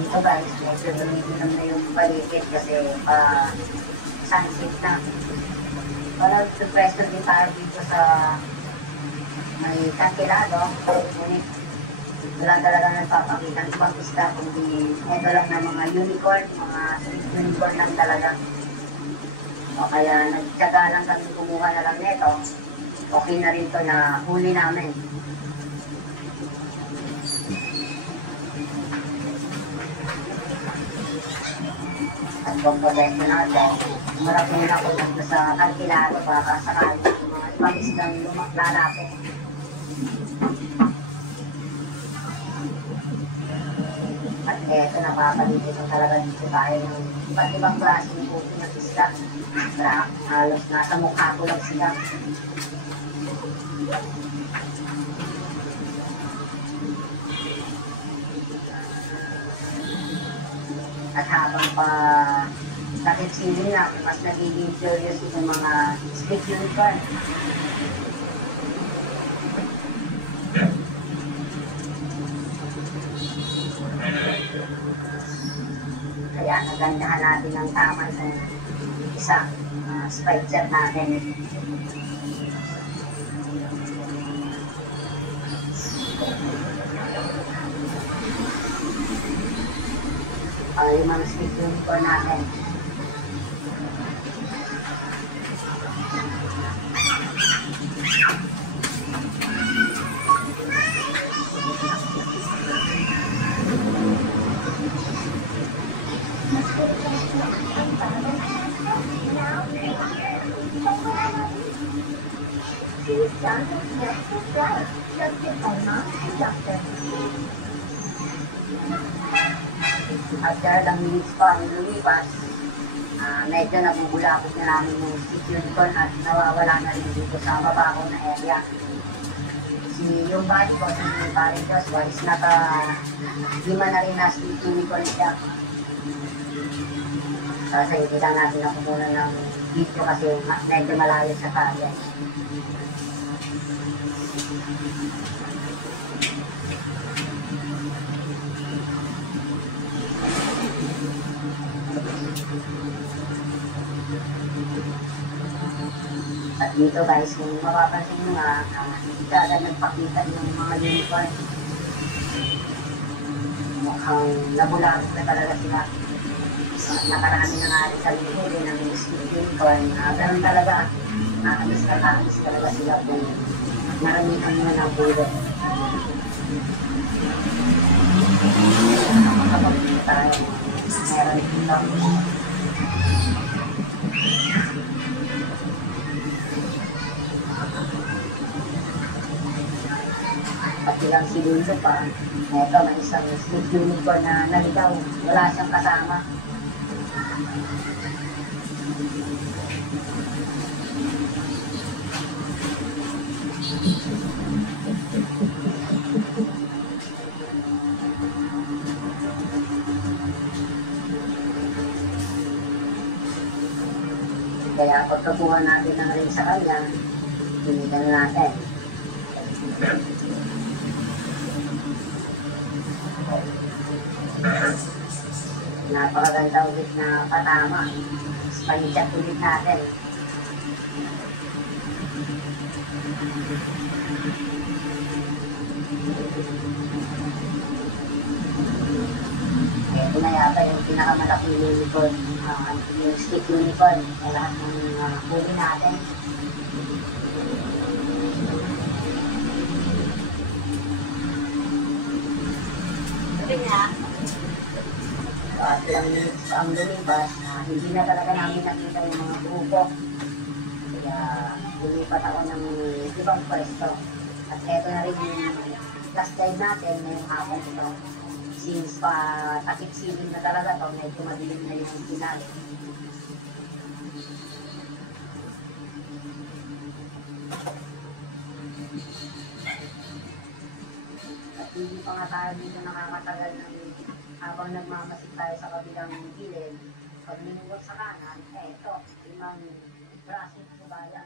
dito guys, medyo lumitinam na yung paligid kasi sunset na. Parang pwesto din tayo dito sa may kantilado, ngunit wala talaga nagpapakita ng ibang isda, kundi ito lang na mga unicorn, mga unicorn lang talaga. O kaya nagtsaga lang kami kumuha na lang nito, okay na rin to na huli namin. At pagpapwesto natin, marapin na ako dito sa kantilado para sakali mga ibang isdang lalapit. At eto, napapalitin ko talaga dito tayo ng iba't ibang klaseng puso ng isda. Halos nasa mukha ko lang sila. At habang pa nakitsili na, mas nagiging curious yung mga stick unicorn. Kaya nagandahan natin ang tama sa isang spike set natin. Limang stick unicorn natin. After ilang minutes pa ang lumipas, medyo nabubulakot na namin yung stick unicorn at nawawala na rin dito sa mababaw na area. Yung body ko, si Paring Joshua is lima na rin na stick unicorn siya. Kasi hindi lang natin ako muna ng video kasi medyo malayo sa kaya. At dito guys, kung mapapansin nyo nga, hindi ka agad nagpakita ng mga unicorn. Mukhang labulabog na talaga sila. Nakarami na nga rin sa lihuli ng stick unicorn. Ganun talaga, nakakamiss talaga sila kung naramihan mo na ng bulo. Nakakapagpita tayo. Meron dito. At ilang segundo pa, ito may isang stick unicorn na naligaw. Wala siyang kasama. Kaya pagkakuha natin ng rin sa kanya, tinigan natin. Napakaganda ulit na patama. Panitsak ulit natin. Ito na yata yung pinakamalaking unicorn, yung stick unicorn sa lahat ng huli natin. Sabi niya, at ilang minutes pa ang lumipas, hindi na talaga namin nakita yung mga grupo. Kaya lumipat ako ng ibang pwesto. At eto na rin yung last dive natin ngayong hapon ito. Since pa takip-siling na talaga ito, medyo madilim na yung final. At hindi pa nga tayo dito nakakatagal ng habang nagmamasid tayo sa kabilang gilid. Pag minuwag sa kanan, eto, limang brasit, subaya